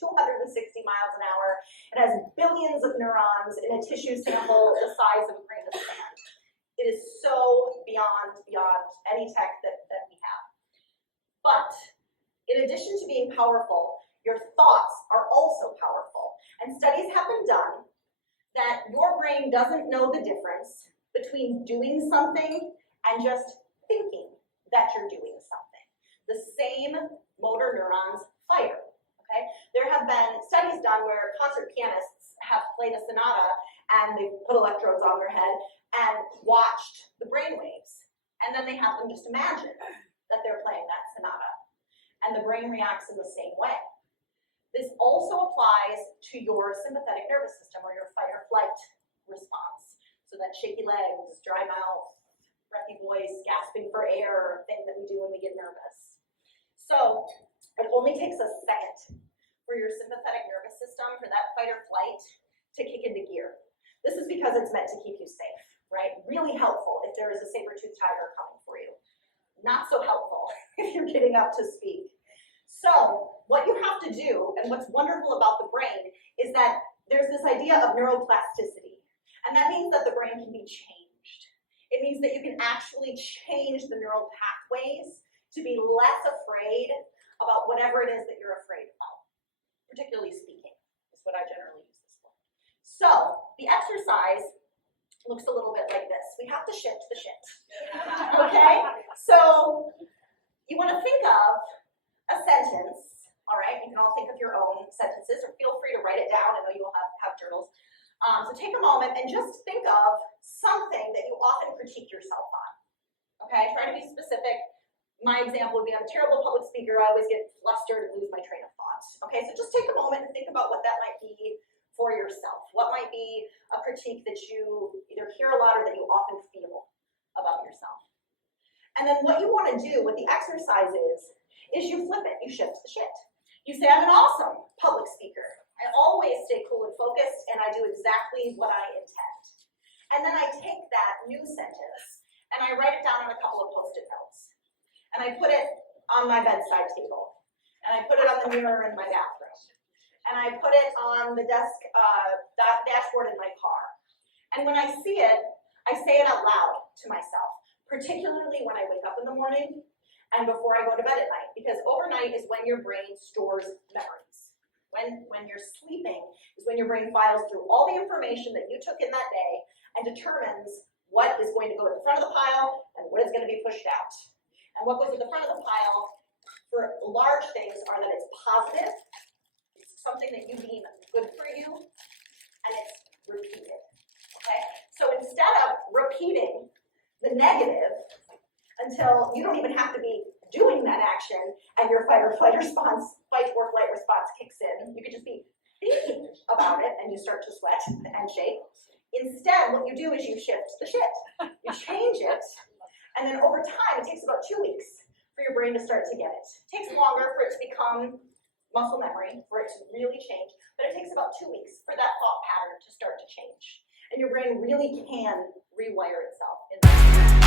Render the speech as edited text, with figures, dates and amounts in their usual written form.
260 miles an hour. It has billions of neurons in a tissue sample the size of a grain of sand. It is so beyond any tech that we have. But in addition to being powerful, your thoughts are also powerful. And studies have been done that your brain doesn't know the difference between doing something and just thinking that you're doing something. The same motor neurons fire, okay? There have been studies done where concert pianists have played a sonata and they put electrodes on their head and watched the brain waves. And then they have them just imagine that they're playing that sonata. And the brain reacts in the same way. This also applies to your sympathetic nervous system or your fight or flight response. So that shaky legs, dry mouth, breathy voice, gasping for air, thing that we do when we get nervous. So it only takes a second for your sympathetic nervous system, for that fight or flight, to kick into gear. This is because it's meant to keep you safe, right? Really helpful if there is a saber-toothed tiger coming for you. Not so helpful if you're getting up to speak. So what you have to do, and what's wonderful about the brain, is that there's this idea of neuroplasticity. And that means that the brain can be changed. It means that you can actually change the neural pathways to be less afraid about whatever it is that you're afraid about. Particularly speaking is what I generally use this for. So the exercise looks a little bit like this. We have to shift the shit. Okay? So you want to think of a sentence, all right? You can all think of your own sentences, or feel free to write it down. I know you all have journals. So take a moment and just think of something that you often critique yourself on. Okay? Try to be specific. My example would be, I'm a terrible public speaker. I always get flustered and lose my train of thought. Okay? So just take a moment and think about what that might be for yourself. What might be a critique that you either hear a lot or that you often feel about yourself. And then what you want to do, what the exercise is you flip it, you shift the shit. You say, I'm an awesome public speaker. I always stay cool and focused, and I do exactly what I intend. And then I take that new sentence, and I write it down on a couple of Post-it notes. And I put it on my bedside table. And I put it on the mirror in my bathroom. And I put it on the desk, dashboard in my car. And when I see it, I say it out loud to myself, particularly when I wake up in the morning and before I go to bed at night, because overnight is when your brain stores memories. When you're sleeping is when your brain files through all the information that you took in that day and determines what is going to go at the front of the pile and what is going to be pushed out. And what goes at the front of the pile for large things are that it's positive, it's something that you deem good for you, and it's repeated. Okay? So instead of repeating the negative until you don't even have to be doing that action and your fight or flight response kicks in, you could just be thinking about it and you start to sweat and shake. Instead, what you do is you shift the shit. You change it, and then over time, it takes about 2 weeks for your brain to start to get it. It takes longer for it to become muscle memory, for it to really change, but it takes about 2 weeks for that thought pattern to start to change. And your brain really can rewire itself in that way.